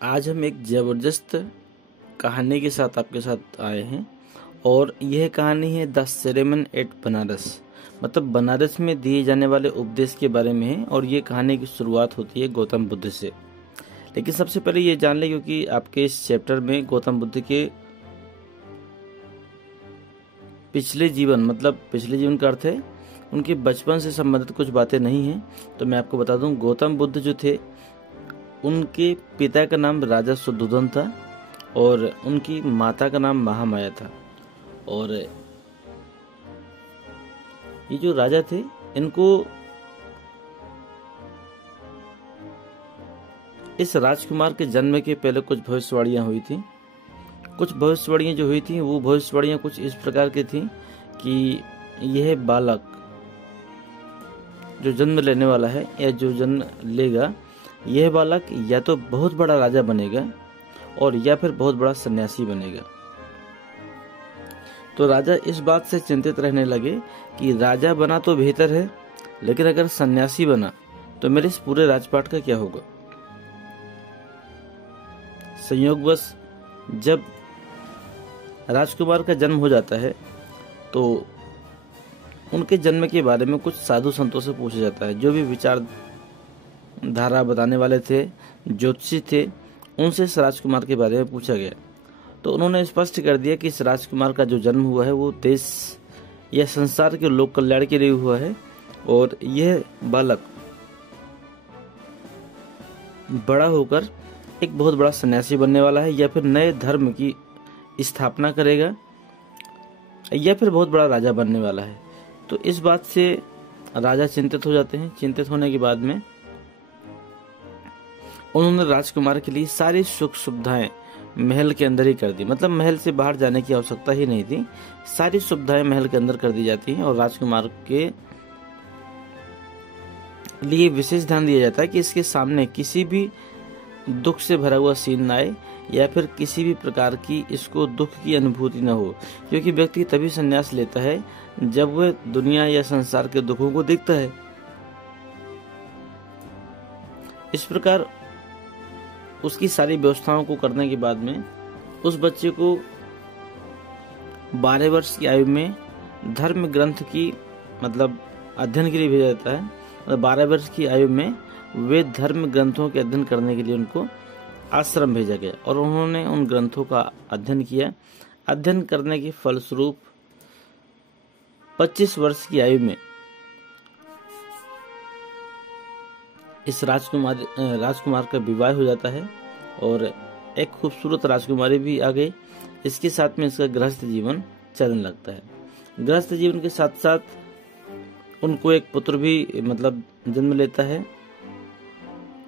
आज हम एक ज़बरदस्त कहानी के साथ आपके साथ आए हैं और यह कहानी है द सेरेमन एट बनारस। मतलब बनारस में दिए जाने वाले उपदेश के बारे में है और ये कहानी की शुरुआत होती है गौतम बुद्ध से। लेकिन सबसे पहले ये जान लें, क्योंकि आपके इस चैप्टर में गौतम बुद्ध के पिछले जीवन का अर्थ है उनके बचपन से संबंधित कुछ बातें नहीं हैं। तो मैं आपको बता दूं, गौतम बुद्ध जो थे उनके पिता का नाम राजा शुद्धोधन था और उनकी माता का नाम महामाया था। और ये जो राजा थे इनको इस राजकुमार के जन्म के पहले कुछ भविष्यवाणियां हुई थी। कुछ भविष्यवाणियां जो हुई थी वो भविष्यवाणियां कुछ इस प्रकार की थी कि यह बालक जो जन्म लेने वाला है या जो जन्म लेगा, यह बालक या तो बहुत बड़ा राजा बनेगा और या फिर बहुत बड़ा सन्यासी बनेगा। तो राजा इस बात से चिंतित रहने लगे कि राजा बना तो बेहतर है, लेकिन अगर सन्यासी बना तो मेरे इस पूरे राजपाट का क्या होगा। संयोगवश जब राजकुमार का जन्म हो जाता है तो उनके जन्म के बारे में कुछ साधु संतों से पूछा जाता है। जो भी विचार धारा बताने वाले थे, ज्योतिषी थे, उनसे इस राजकुमार के बारे में पूछा गया। तो उन्होंने स्पष्ट कर दिया कि इस राजकुमार का जो जन्म हुआ है वो देश या संसार के लोक कल्याण के लिए हुआ है और यह बालक बड़ा होकर एक बहुत बड़ा सन्यासी बनने वाला है, या फिर नए धर्म की स्थापना करेगा, या फिर बहुत बड़ा राजा बनने वाला है। तो इस बात से राजा चिंतित हो जाते हैं। चिंतित होने के बाद में उन्होंने राजकुमार के लिए सारी सुख सुविधाएं महल के अंदर ही कर दी। मतलब महल से बाहर जाने की आवश्यकता ही नहीं थी, सारी सुविधाएं महल के अंदर कर दी जाती हैं और राजकुमार के लिए विशेष ध्यान दिया जाता है कि इसके सामने किसी भी दुख से भरा हुआ सीन न आए या फिर किसी भी प्रकार की इसको दुख की अनुभूति न हो, क्योंकि व्यक्ति तभी संन्यास लेता है जब वह दुनिया या संसार के दुखों को देखता है। इस प्रकार उसकी सारी व्यवस्थाओं को करने के बाद में उस बच्चे को 12 वर्ष की आयु में धर्म ग्रंथ की अध्ययन के लिए भेजा जाता है। 12 वर्ष की आयु में वे धर्म ग्रंथों के अध्ययन करने के लिए उनको आश्रम भेजा गया और उन्होंने उन ग्रंथों का अध्ययन किया। अध्ययन करने के फलस्वरूप 25 वर्ष की आयु में इस राजकुमार का विवाह हो जाता है और एक खूबसूरत राजकुमारी भी आ गई। इसके साथ में इसका गृहस्थ जीवन चलने लगता है। गृहस्थ जीवन के साथ साथ उनको एक पुत्र भी जन्म लेता है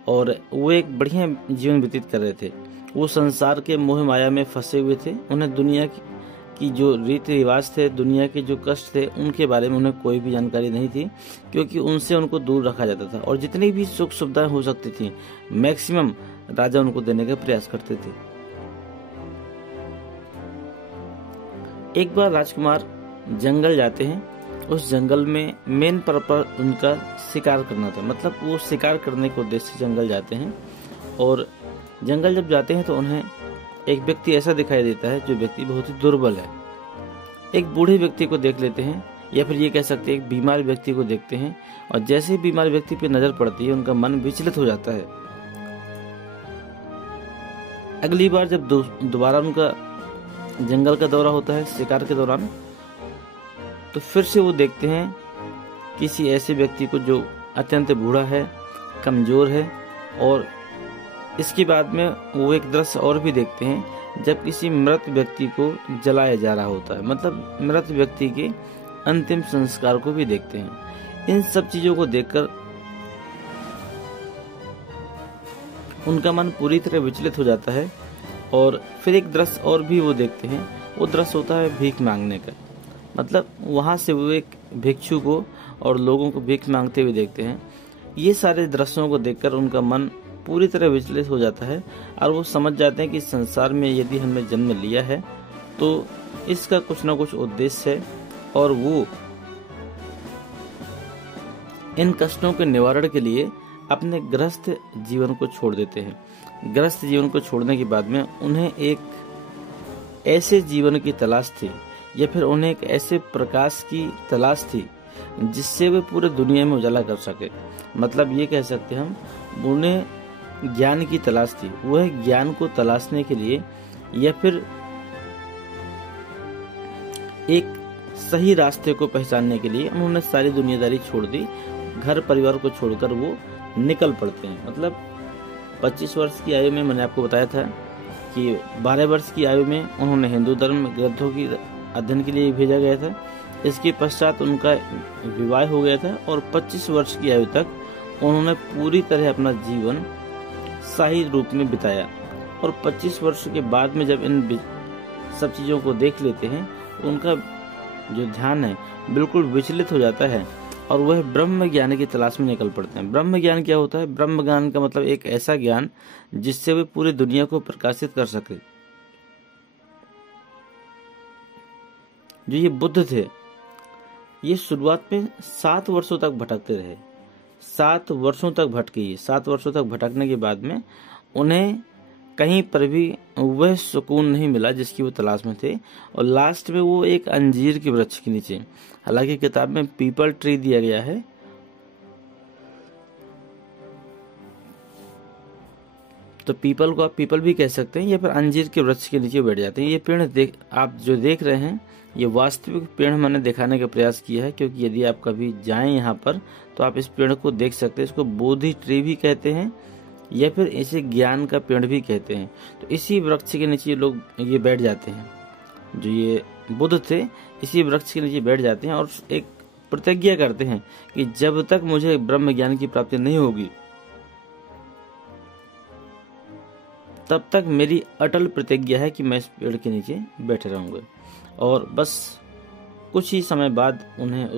और वो एक बढ़िया जीवन व्यतीत कर रहे थे। वो संसार के मोह माया में फंसे हुए थे। उन्हें दुनिया की जो रीति रिवाज थे, दुनिया के जो कष्ट थे, उनके बारे में उन्हें कोई भी जानकारी नहीं थी, क्योंकि उनसे उनको दूर रखा जाता था और जितनी भी सुख सुविधाएं हो सकती थी मैक्सिमम राजा उनको देने का प्रयास करते थे। एक बार राजकुमार जंगल जाते हैं। उस जंगल में मेन पर्पस उनका शिकार करना था। मतलब वो शिकार करने के उद्देश्य से जंगल जाते हैं और जंगल जब जाते हैं तो उन्हें एक व्यक्ति ऐसा दिखाई देता है जो व्यक्ति बहुत ही दुर्बल है। एक बूढ़े व्यक्ति को देख लेते हैं, या फिर ये कह सकते हैं एक बीमार व्यक्ति को देखते हैं और जैसे ही बीमार व्यक्ति पे नजर पड़ती है उनका मन विचलित हो जाता है। अगली बार जब दोबारा उनका जंगल का दौरा होता है शिकार के दौरान, तो फिर से वो देखते हैं किसी ऐसे व्यक्ति को जो अत्यंत बूढ़ा है, कमजोर है। और इसके बाद में वो एक दृश्य और भी देखते हैं जब किसी मृत व्यक्ति को जलाया जा रहा होता है। मतलब मृत व्यक्ति के अंतिम संस्कार को भी देखते हैं। इन सब चीजों को देखकर उनका मन पूरी तरह विचलित हो जाता है और फिर एक दृश्य और भी वो देखते हैं। वो दृश्य होता है भीख मांगने का। मतलब वहां से वो एक भिक्षु को और लोगों को भीख मांगते हुए देखते हैं। ये सारे दृश्यों को देखकर उनका मन पूरी तरह विचलित हो जाता है और वो समझ जाते हैं कि संसार में यदि हमने जन्म लिया है तो इसका कुछ ना कुछ उद्देश्य है और वो इन कष्टों के निवारण के लिए अपने गृहस्थ जीवन को छोड़ देते हैं। गृहस्थ जीवन को छोड़ने के बाद में उन्हें एक ऐसे जीवन की तलाश थी, या फिर उन्हें एक ऐसे प्रकाश की तलाश थी जिससे वे पूरे दुनिया में उजाला कर सके। मतलब ये कह सकते हैं हम, उन्हें ज्ञान की तलाश थी। वह ज्ञान को तलाशने के लिए या फिर एक सही रास्ते को पहचानने के लिए उन्होंने सारी दुनियादारी छोड़ दी, घर परिवार को छोड़कर वो निकल पड़ते हैं। मतलब 25 वर्ष की आयु में मैंने आपको बताया था कि 12 वर्ष की आयु में उन्होंने हिंदू धर्म ग्रंथों की अध्ययन के लिए भेजा गया था। इसके पश्चात उनका विवाह हो गया था और 25 वर्ष की आयु तक उन्होंने पूरी तरह अपना जीवन सही रूप में बिताया। और 25 वर्ष के बाद में जब इन सब चीज़ों को देख लेते हैं, उनका जो ध्यान है बिल्कुल विचलित हो जाता है और वह ब्रह्म ज्ञान की तलाश में निकल पड़ते हैं। ब्रह्म ज्ञान क्या होता है? ब्रह्म ज्ञान का मतलब एक ऐसा ज्ञान जिससे वे पूरी दुनिया को प्रकाशित कर सके। जो ये बुद्ध थे, ये शुरुआत में 7 वर्षों तक भटकते रहे। 7 वर्षों तक भटके। 7 वर्षों तक भटकने के बाद में उन्हें कहीं पर भी वह सुकून नहीं मिला जिसकी वो तलाश में थे, और लास्ट में वो एक अंजीर के वृक्ष के नीचे, हालांकि किताब में पीपल ट्री दिया गया है, तो पीपल को आप पीपल भी कह सकते हैं, या फिर अंजीर के वृक्ष के नीचे बैठ जाते हैं। ये पेड़ आप जो देख रहे हैं, ये वास्तविक पेड़ मैंने दिखाने का प्रयास किया है, क्योंकि यदि आप कभी जाएं यहाँ पर तो आप इस पेड़ को देख सकते हैं। इसको बोधि ट्री भी कहते हैं या फिर इसे ज्ञान का पेड़ भी कहते हैं। तो इसी वृक्ष के नीचे लोग ये बैठ जाते हैं, जो ये बुद्ध थे इसी वृक्ष के नीचे बैठ जाते हैं और एक प्रतिज्ञा करते हैं कि जब तक मुझे ब्रह्म ज्ञान की प्राप्ति नहीं होगी तब तक मेरी अटल प्रतिज्ञा है कि मैं इस पेड़ के नीचे बैठे रहूंगा। और बस कुछ ही समय बाद उन्हें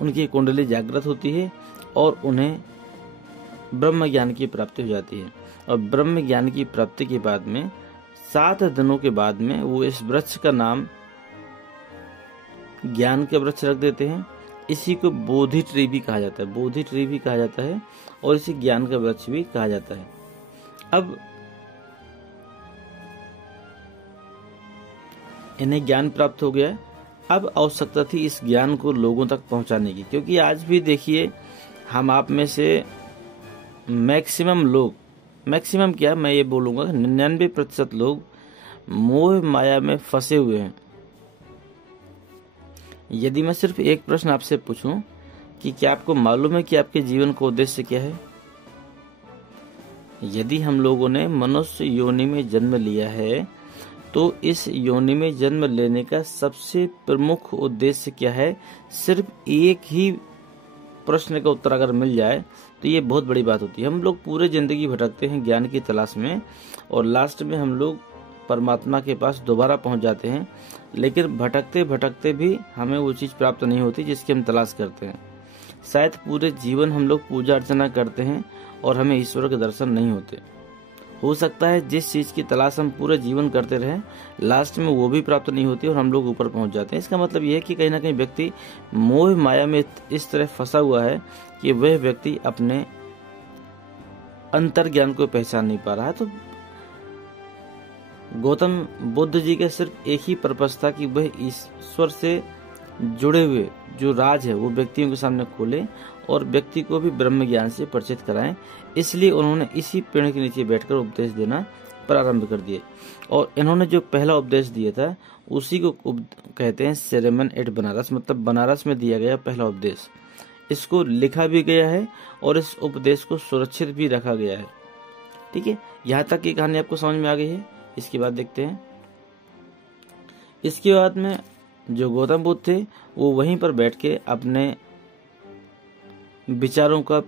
उनकी कुंडली जागृत होती है और उन्हें ब्रह्म ज्ञान की प्राप्ति हो जाती है। और ब्रह्म ज्ञान की प्राप्ति के बाद में 7 दिनों के बाद में वो इस वृक्ष का नाम ज्ञान के वृक्ष रख देते हैं। इसी को बोधि ट्री भी कहा जाता है, बोधि ट्री भी कहा जाता है और इसी ज्ञान का वृक्ष भी कहा जाता है। अब इन्हें ज्ञान प्राप्त हो गया। अब आवश्यकता थी इस ज्ञान को लोगों तक पहुंचाने की, क्योंकि आज भी देखिए हम आप में से मैक्सिमम लोग, मैक्सिमम क्या मैं ये बोलूंगा 99% लोग मोह माया में फंसे हुए हैं। यदि मैं सिर्फ एक प्रश्न आपसे पूछूं कि क्या आपको मालूम है कि आपके जीवन का उद्देश्य क्या है? यदि हम लोगों ने मनुष्य योनि में जन्म लिया है तो इस योनि में जन्म लेने का सबसे प्रमुख उद्देश्य क्या है? सिर्फ एक ही प्रश्न का उत्तर अगर मिल जाए तो ये बहुत बड़ी बात होती है। हम लोग पूरे जिंदगी भटकते हैं ज्ञान की तलाश में और लास्ट में हम लोग परमात्मा के पास दोबारा पहुंच जाते हैं, लेकिन भटकते भटकते भी हमें वो चीज़ प्राप्त नहीं होती जिसकी हम तलाश करते हैं। शायद पूरे जीवन हम लोग पूजा अर्चना करते हैं और हमें ईश्वर के दर्शन नहीं होते। हो सकता है जिस चीज़ की तलाश हम पूरे जीवन करते रहें, लास्ट में वो भी प्राप्त नहीं होती और हम लोग ऊपर पहुंच जाते हैं। इसका मतलब यह है कि कहीं ना कहीं व्यक्ति मोह माया में इस तरह फंसा हुआ है कि वह व्यक्ति अपने अंतर ज्ञान को पहचान नहीं पा रहा है। तो गौतम बुद्ध जी का सिर्फ एक ही पर्पस था कि वह ईश्वर से जुड़े हुए जो राज है वो व्यक्तियों के सामने खोले और व्यक्ति को भी ब्रह्म ज्ञान से परिचित कराएं। इसलिए उन्होंने इसी पेड़ के नीचे बैठकर उपदेश देना प्रारंभ कर दिए। और इन्होंने जो पहला उपदेश दिया था उसी को कहते हैं सेरेमन एट बनारस, मतलब बनारस में दिया गया पहला उपदेश। इसको लिखा भी गया है और इस उपदेश को सुरक्षित भी रखा गया है। ठीक है, यहाँ तक की कहानी आपको समझ में आ गई है। इसके बाद देखते हैं, इसके बाद में जो गौतम बुद्ध थे वो वहीं पर बैठ के अपने विचारों का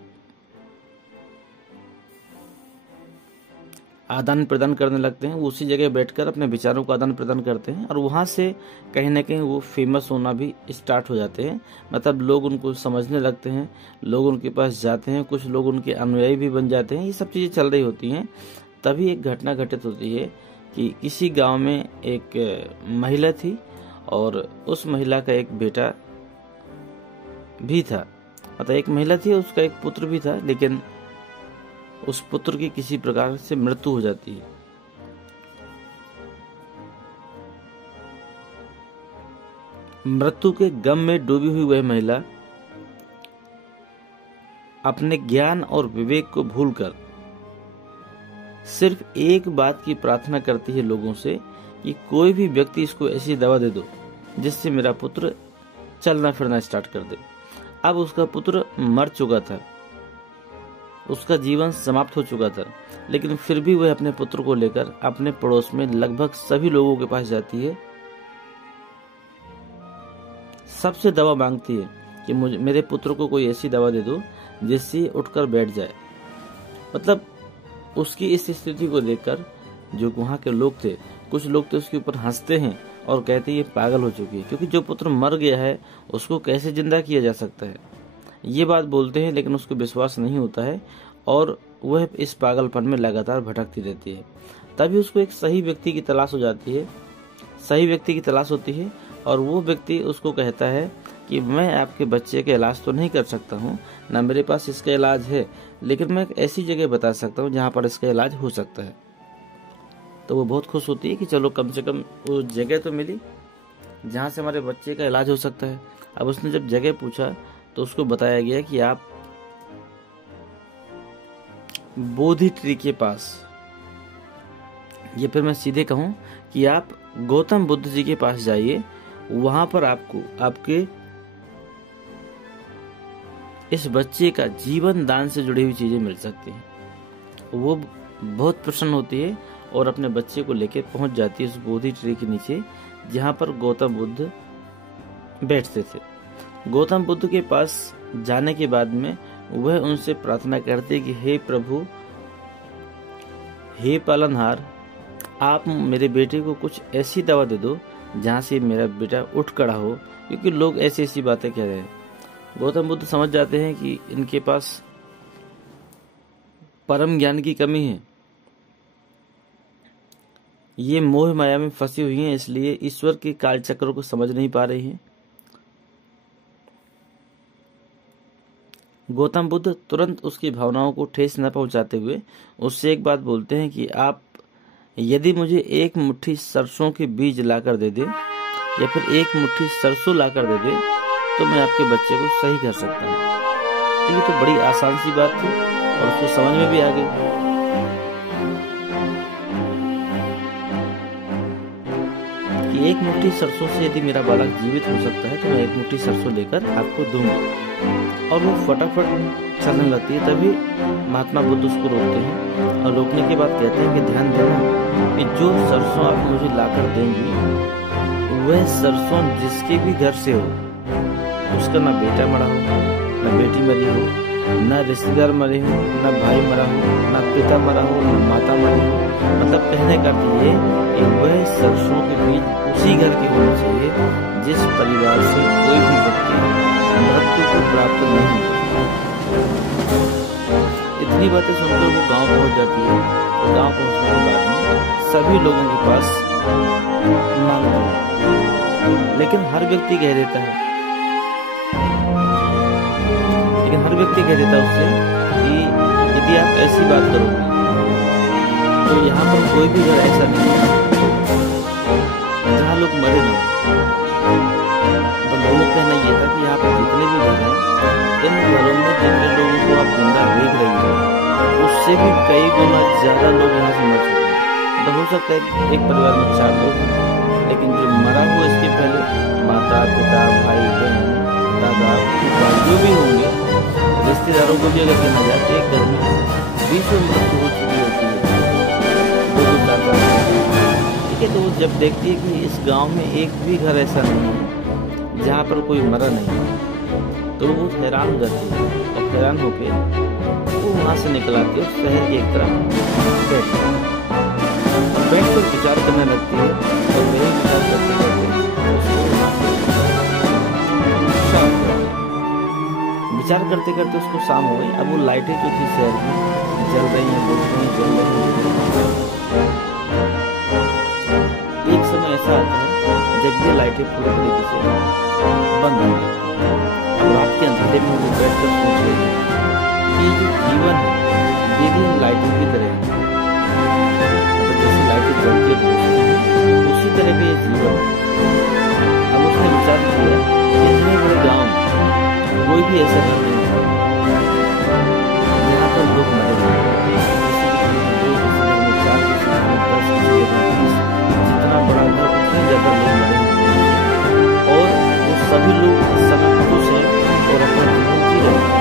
आदान प्रदान करने लगते हैं। वो उसी जगह बैठकर अपने विचारों का आदान प्रदान करते हैं और वहां से कहीं ना कहीं वो फेमस होना भी स्टार्ट हो जाते हैं। मतलब लोग उनको समझने लगते हैं, लोग उनके पास जाते हैं, कुछ लोग उनके अनुयायी भी बन जाते हैं। ये सब चीज़ें चल रही होती हैं। तभी एक घटना घटित होती है कि किसी गांव में एक महिला थी और उस महिला का एक बेटा भी था। मतलब एक महिला थी, उसका एक पुत्र भी था, लेकिन उस पुत्र की किसी प्रकार से मृत्यु हो जाती है। मृत्यु के गम में डूबी हुई वह महिला अपने ज्ञान और विवेक को भूलकर सिर्फ एक बात की प्रार्थना करती है लोगों से कि कोई भी व्यक्ति इसको ऐसी दवा दे दो जिससे मेरा पुत्र चलना फिरना स्टार्ट कर दे। अब उसका पुत्र मर चुका था, उसका जीवन समाप्त हो चुका था, लेकिन फिर भी वह अपने पुत्र को लेकर अपने पड़ोस में लगभग सभी लोगों के पास जाती है, सबसे दवा मांगती है कि मुझे मेरे पुत्र को कोई ऐसी दवा दे दो जिससे उठकर बैठ जाए। मतलब उसकी इस स्थिति को देखकर जो वहां के लोग थे, कुछ लोग तो उसके ऊपर हंसते हैं और कहते हैं ये पागल हो चुकी है, क्योंकि जो पुत्र मर गया है उसको कैसे जिंदा किया जा सकता है, ये बात बोलते हैं, लेकिन उसको विश्वास नहीं होता है और वह इस पागलपन में लगातार भटकती रहती है। तभी उसको एक सही व्यक्ति की तलाश हो जाती है, सही व्यक्ति की तलाश होती है और वो व्यक्ति उसको कहता है कि मैं आपके बच्चे का इलाज तो नहीं कर सकता हूँ, ना मेरे पास इसका इलाज है, लेकिन मैं एक ऐसी जगह बता सकता हूँ जहाँ पर इसका इलाज हो सकता है। तो वो बहुत खुश होती है कि चलो कम से कम वो जगह तो मिली जहाँ से हमारे बच्चे का इलाज हो सकता है। अब उसने जब जगह पूछा तो उसको बताया गया कि आप बोधि ट्री के पास, ये फिर मैं सीधे कहूँ कि आप गौतम बुद्ध जी के पास जाइए, वहां पर आपको आपके इस बच्चे का जीवन दान से जुड़ी हुई चीजें मिल सकती हैं। वो बहुत प्रसन्न होती है और अपने बच्चे को लेकर पहुंच जाती है उस बोधि ट्री के नीचे जहां पर गौतम बुद्ध बैठते थे। गौतम बुद्ध के पास जाने के बाद में वह उनसे प्रार्थना करते कि हे प्रभु, हे पालनहार, आप मेरे बेटे को कुछ ऐसी दवा दे दो जहां से मेरा बेटा उठ खड़ा हो, क्योंकि लोग ऐसी ऐसी बातें कह रहे हैं। गौतम बुद्ध समझ जाते हैं कि इनके पास परम ज्ञान की कमी है, ये मोह माया में फंसी हुई हैं, इसलिए ईश्वर के कालचक्र को समझ नहीं पा रही हैं। गौतम बुद्ध तुरंत उसकी भावनाओं को ठेस न पहुंचाते हुए उससे एक बात बोलते हैं कि आप यदि मुझे एक मुट्ठी सरसों के बीज लाकर दे दे या फिर एक मुट्ठी सरसों लाकर दे दे तो मैं आपके बच्चे को सही कर सकता हूँ। तो ये तो बड़ी आसान सी बात थी और उसको समझ में भी आ गई कि एक मुट्ठी सरसों से यदि मेरा बालक जीवित हो सकता है तो मैं एक मुट्ठी सरसों लेकर आपको दूंगी। और वो फटाफट चलने लगती है। तभी महात्मा बुद्ध उसको रोकते हैं और रोकने के बाद कहते हैं कि ध्यान देना कि जो सरसों आप मुझे लाकर देंगी वह सरसों जिसके भी घर से हो, उसका ना बेटा मरा हो, ना बेटी मरी हो, ना रिश्तेदार मरे हो, ना भाई मरा हो, ना पिता मरा हो, ना माता मरी हो। मतलब कहने का अर्थ ये कि वह सरसों के बीज उसी घर के होने चाहिए जिस परिवार से कोई भी व्यक्ति मृत्यु को प्राप्त नहीं हो। इतनी बातें सुनकर वो गांव पहुंच जाती है और गांव पहुंचने के बाद में सभी लोगों के पास मांगता है, लेकिन हर व्यक्ति कह देता है उससे कि यदि आप ऐसी बात करोगे तो यहाँ पर कोई भी घर ऐसा नहीं है जहाँ लोग मरे नहीं। तो लोगों का कहना यह था कि यहाँ पर जितने भी घर हैं, इन घरों में जितने लोगों को आप जिंदा देख रही हैं उससे भी कई गुना ज्यादा लोग यहाँ से मर चुके हैं। तो हो सकता है एक परिवार में 4 लोग हैं, लेकिन जो मरा हुआ इसके पहले माता पिता भाई बहन दादा जो भी होंगे, रिश्तेदारों को भी अगर कहना जाए तो एक घर में 20 मृत्यु हो चुकी होती है। ठीक है, तो वो जब देखती है कि इस गांव में एक भी घर ऐसा नहीं है जहाँ पर कोई मरा नहीं है, तो वो बहुत हैरान हो जाती है और हैरान होकर वो वहाँ से निकल आती है और शहर की एक तरफ बैठती है और बैठ कर विचार करने लगती है और वही विचार करते करते विचार करते करते उसको शाम हो गई। अब वो लाइटें जो थी शहर की जल रही हैं, बुझ रही हैं, जल रही हैं। एक समय ऐसा आता है जब ये लाइटें पूरी तरीके से बंद हो गई। अब रात रात के अंधेरे में वो बैठकर सोच रहे हैं कि जो जीवन है ये भी लाइटों की तरह है। मतलब जैसे लाइटें जलती है उसी तरह का ये जीवन है। अब उसने विचार किया कि इतने बड़े गांव में कोई भी ऐसा घर नहीं है जहाँ पर लोग मरे हुए जितना बड़ा घर उतने ज्यादा लोग मरे हुए हैं और वो सभी लोग इस समय खुश हैं और अपना जीवन जी रहे हैं।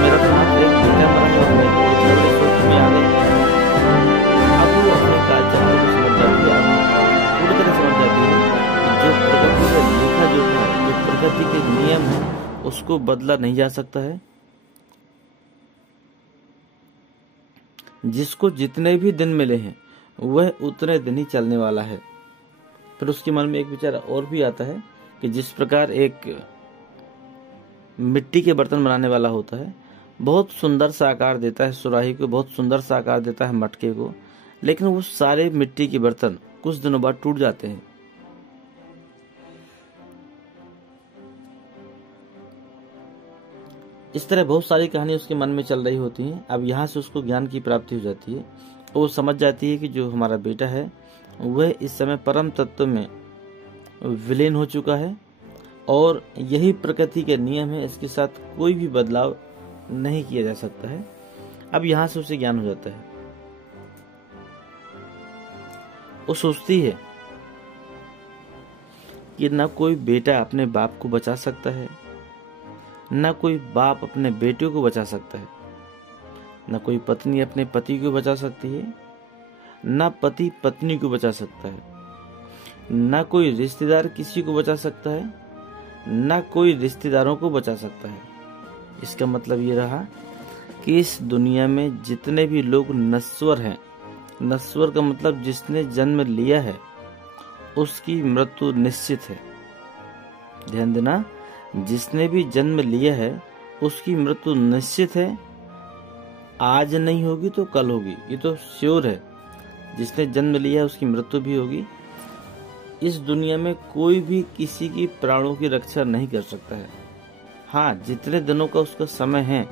मेरा साथ एक बेटा मरा है और मैं इतने बड़े शोक में आ गई। अब वो अपने कालचक्र को समझ जाती है, पूरी तरह समझ जाती है कि जो प्रकृति का लेखा जोखा है, जो प्रकृति के नियम है उसको बदला नहीं जा सकता है। जिसको जितने भी दिन मिले हैं वह उतने दिन ही चलने वाला है। फिर उसके मन में एक विचार और भी आता है कि जिस प्रकार एक मिट्टी के बर्तन बनाने वाला होता है, बहुत सुंदर सा आकार देता है सुराही को, बहुत सुंदर सा आकार देता है मटके को, लेकिन वो सारे मिट्टी के बर्तन कुछ दिनों बाद टूट जाते हैं। इस तरह बहुत सारी कहानी उसके मन में चल रही होती हैं। अब यहाँ से उसको ज्ञान की प्राप्ति हो जाती है। वो समझ जाती है कि जो हमारा बेटा है वह इस समय परम तत्व में विलीन हो चुका है और यही प्रकृति के नियम है, इसके साथ कोई भी बदलाव नहीं किया जा सकता है। अब यहाँ से उसे ज्ञान हो जाता है। वो सोचती है कि न कोई बेटा अपने बाप को बचा सकता है, न कोई बाप अपने बेटे को बचा सकता है, न कोई पत्नी अपने पति को बचा सकती है, न पति पत्नी को बचा सकता है, न कोई रिश्तेदार किसी को बचा सकता है, न कोई रिश्तेदारों को बचा सकता है। इसका मतलब ये रहा कि इस दुनिया में जितने भी लोग नश्वर हैं, नश्वर का मतलब जिसने जन्म लिया है उसकी मृत्यु निश्चित है। ध्यान देना, जिसने भी जन्म लिया है उसकी मृत्यु निश्चित है। आज नहीं होगी तो कल होगी, ये तो श्योर है। जिसने जन्म लिया है उसकी मृत्यु भी होगी। इस दुनिया में कोई भी किसी की प्राणों की रक्षा नहीं कर सकता है। हाँ, जितने दिनों का उसका समय है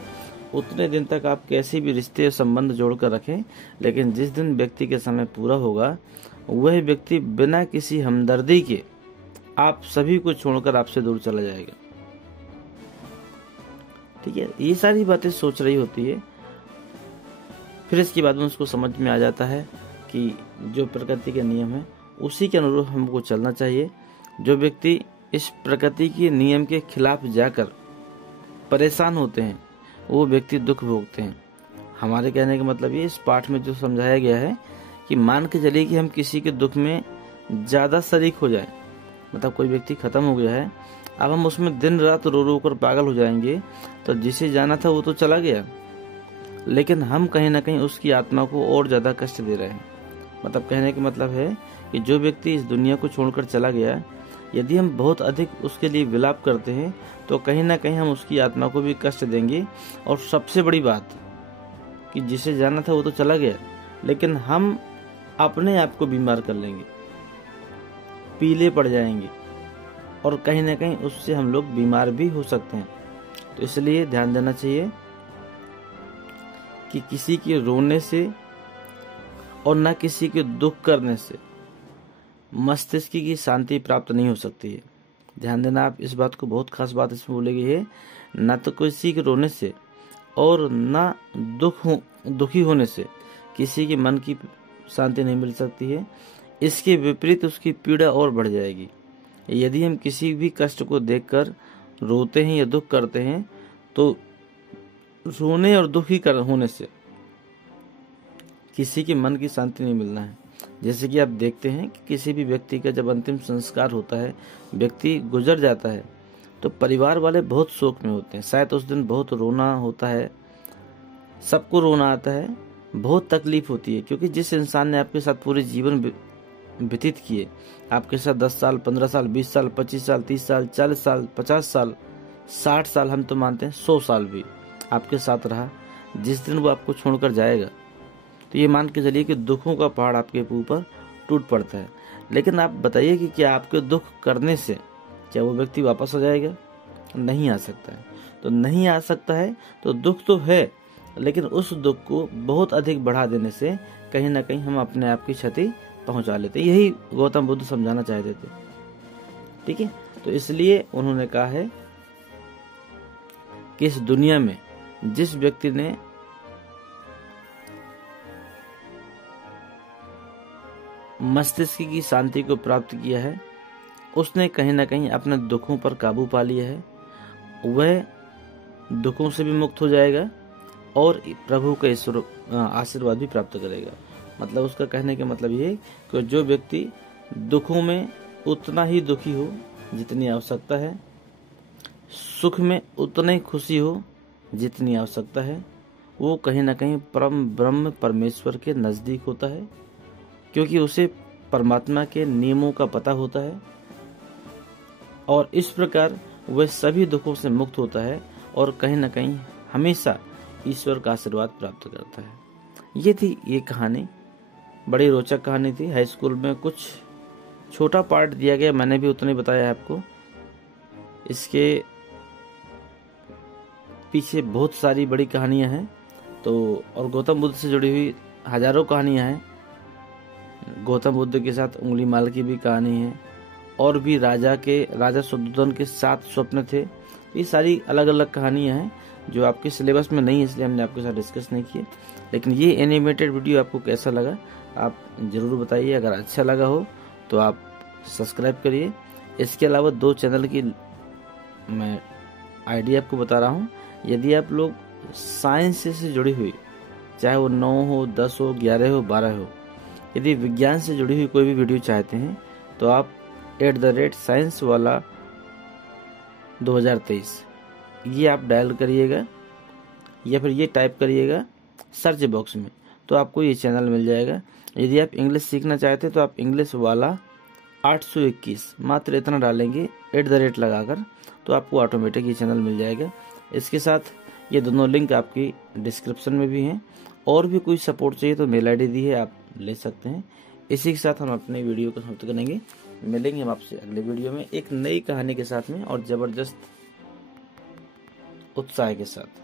उतने दिन तक आप कैसे भी रिश्ते और संबंध जोड़कर रखें, लेकिन जिस दिन व्यक्ति के समय पूरा होगा वह व्यक्ति बिना किसी हमदर्दी के आप सभी को छोड़कर आपसे दूर चला जाएगा। ठीक है, ये सारी बातें सोच रही होती है। फिर इसके बाद में उसको समझ में आ जाता है कि जो प्रकृति के नियम है उसी के अनुरूप हमको चलना चाहिए। जो व्यक्ति इस प्रकृति के नियम के खिलाफ जाकर परेशान होते हैं वो व्यक्ति दुख भोगते हैं। हमारे कहने का मतलब ये, इस पाठ में जो समझाया गया है कि मान के चलिए कि हम किसी के दुख में ज्यादा शरीक हो जाए, मतलब कोई व्यक्ति खत्म हो गया है, अब हम उसमें दिन रात रो रो कर पागल हो जाएंगे, तो जिसे जाना था वो तो चला गया, लेकिन हम कहीं ना कहीं उसकी आत्मा को और ज्यादा कष्ट दे रहे हैं। मतलब कहने का मतलब है कि जो व्यक्ति इस दुनिया को छोड़कर चला गया, यदि हम बहुत अधिक उसके लिए विलाप करते हैं तो कहीं ना कहीं हम उसकी आत्मा को भी कष्ट देंगे। और सबसे बड़ी बात कि जिसे जाना था वो तो चला गया, लेकिन हम अपने आप को बीमार कर लेंगे, पीले पड़ जाएंगे और कहीं ना कहीं उससे हम लोग बीमार भी हो सकते हैं। तो इसलिए ध्यान देना चाहिए कि किसी के रोने से और न किसी के दुख करने से मस्तिष्क की शांति प्राप्त नहीं हो सकती है। ध्यान देना, आप इस बात को, बहुत खास बात इसमें बोली गई है, न तो किसी के रोने से और न दुखी होने से किसी के मन की शांति नहीं मिल सकती है। इसके विपरीत उसकी पीड़ा और बढ़ जाएगी। यदि हम किसी भी कष्ट को देखकर रोते हैं या दुख करते हैं तो रोने और दुखी होने से किसी के मन की शांति नहीं मिलना है। जैसे कि आप देखते हैं कि किसी भी व्यक्ति का जब अंतिम संस्कार होता है, व्यक्ति गुजर जाता है, तो परिवार वाले बहुत शोक में होते हैं। शायद उस दिन बहुत रोना होता है, सबको रोना आता है, बहुत तकलीफ होती है, क्योंकि जिस इंसान ने आपके साथ पूरे जीवन व्यतीत किए, आपके साथ 10 साल, 15 साल, 20 साल, 25 साल, 30 साल, 40 साल, 50 साल, 60 साल, हम तो मानते हैं 100 साल भी आपके साथ रहा, जिस दिन वो आपको छोड़कर जाएगा तो ये मान के चलिए कि दुखों का पहाड़ आपके ऊपर टूट पड़ता है। लेकिन आप बताइए कि क्या आपके दुख करने से क्या वो व्यक्ति वापस आ जाएगा? नहीं आ सकता है। तो नहीं आ सकता है तो दुख तो है, लेकिन उस दुख को बहुत अधिक बढ़ा देने से कहीं ना कहीं हम अपने आप की क्षति पहुंचा लेते। यही गौतम बुद्ध समझाना चाहते थे। ठीक है, तो इसलिए उन्होंने कहा है कि इस दुनिया में जिस व्यक्ति ने मस्तिष्क की शांति को प्राप्त किया है, उसने कहीं ना कहीं अपने दुखों पर काबू पा लिया है। वह दुखों से भी मुक्त हो जाएगा और प्रभु का आशीर्वाद भी प्राप्त करेगा। मतलब उसका कहने का मतलब ये कि जो व्यक्ति दुखों में उतना ही दुखी हो जितनी आवश्यकता है, सुख में उतना ही खुशी हो जितनी आवश्यकता है, वो कहीं ना कहीं परम ब्रह्म परमेश्वर के नजदीक होता है, क्योंकि उसे परमात्मा के नियमों का पता होता है और इस प्रकार वह सभी दुखों से मुक्त होता है और कहीं ना कहीं हमेशा ईश्वर का आशीर्वाद प्राप्त करता है। ये थी ये कहानी, बड़ी रोचक कहानी थी। हाई स्कूल में कुछ छोटा पार्ट दिया गया, मैंने भी उतना ही बताया आपको। इसके पीछे बहुत सारी बड़ी कहानियां हैं, तो और गौतम बुद्ध से जुड़ी हुई हजारों कहानियां हैं। गौतम बुद्ध के साथ उंगली माल की भी कहानी है, और भी राजा शुद्धोधन के 7 स्वप्न थे। ये सारी अलग अलग कहानियां हैं जो आपके सिलेबस में नहीं है, इसलिए हमने आपके साथ डिस्कस नहीं किए। लेकिन ये एनिमेटेड वीडियो आपको कैसा लगा आप जरूर बताइए। अगर अच्छा लगा हो तो आप सब्सक्राइब करिए। इसके अलावा 2 चैनल की मैं आईडी आपको बता रहा हूँ। यदि आप लोग साइंस से जुड़ी हुई, चाहे वो 9 हो, 10 हो, 11 हो, 12 हो, यदि विज्ञान से जुड़ी हुई कोई भी वीडियो चाहते हैं तो आप @science वाला 2023 ये आप डायल करिएगा या फिर ये टाइप करिएगा सर्च बॉक्स में, तो आपको ये चैनल मिल जाएगा। यदि आप इंग्लिश सीखना चाहते हैं तो आप इंग्लिश वाला 821 मात्र इतना डालेंगे @ लगाकर, तो आपको ऑटोमेटिक ये चैनल मिल जाएगा। इसके साथ ये दोनों लिंक आपकी डिस्क्रिप्शन में भी हैं। और भी कोई सपोर्ट चाहिए तो मेल आईडी दी है, आप ले सकते हैं। इसी के साथ हम अपने वीडियो को समाप्त करेंगे। मिलेंगे हम आपसे अगले वीडियो में एक नई कहानी के साथ में और जबरदस्त उत्साह के साथ।